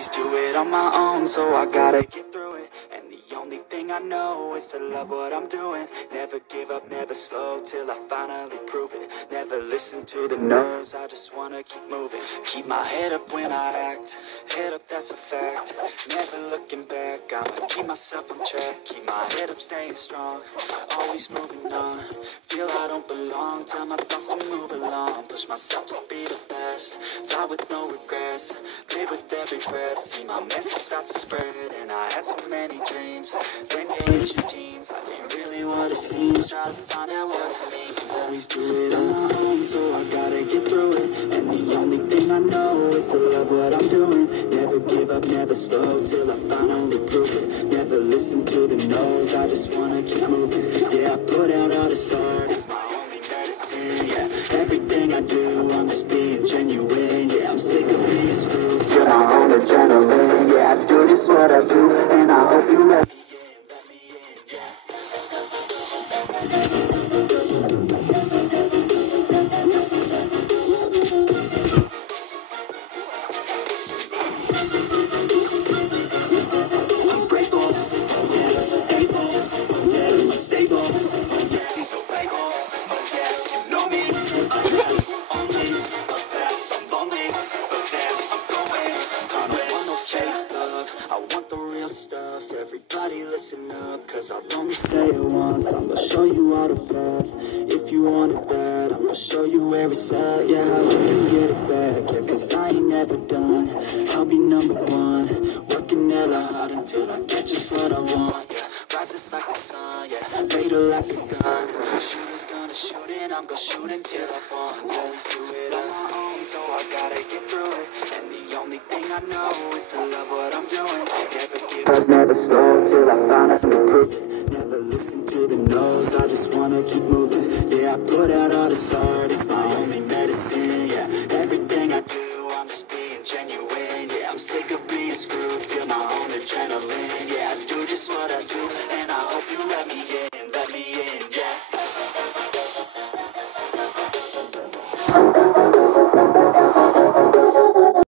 always do it on my own, so I gotta get through it. And the only thing I know is to love what I'm doing. Never give up, never slow, till I finally prove it. Never listen to the no's, I just wanna keep moving. Keep my head up when I act, head up, that's a fact. Never looking back, I'ma keep myself on track. Keep my head up, staying strong, always moving on. Feel I don't belong, tell my thoughts to move along. Push myself to be the best, die with no regrets. Live with every breath, see my message start to spread. And I had so many dreams, when you hit your teens, life ain't really what it seems. Try to find out what it means, always do it on my own, so I gotta get through it. And the only thing I know is to love what I'm doing. Never give up, never slow, till I finally prove it. Never listen to the no's, I just wanna keep moving. Yeah, I put out all this art, it's my only medicine. Yeah, everything I do, I'm just being genuine. Yeah, I'm sick of being screwed, feel my own adrenaline. Yeah, I do just what I do, and I hope you let me in, let me in, yeah. I'm grateful, oh yeah, able, oh yeah, I'm stable, oh yeah, no label, oh yeah, you know me, oh yeah, only a path, I'm lonely, but damn, I'm going. I don't want no fake love, I want the real stuff. Everybody listen up, cause I'll only say it once. I'ma show you all the path, if you want it bad. I'ma show you where it's at, yeah, how you can get it back. Yeah, cause I ain't never done, I'll be number one. Working hella hard until I get just what I want. Yeah, rises like the sun, yeah, fatal like a gun. Shooters gonna shoot and I'm gonna shoot until I fall. Yeah, let's do it on my own, so I gotta get through it. And the only thing I know is to love what I'm doing. Never give up, never slow, till I finally prove it. Never listen to the no's, I just wanna keep moving. Yeah, I put out all this art, it's my only medicine.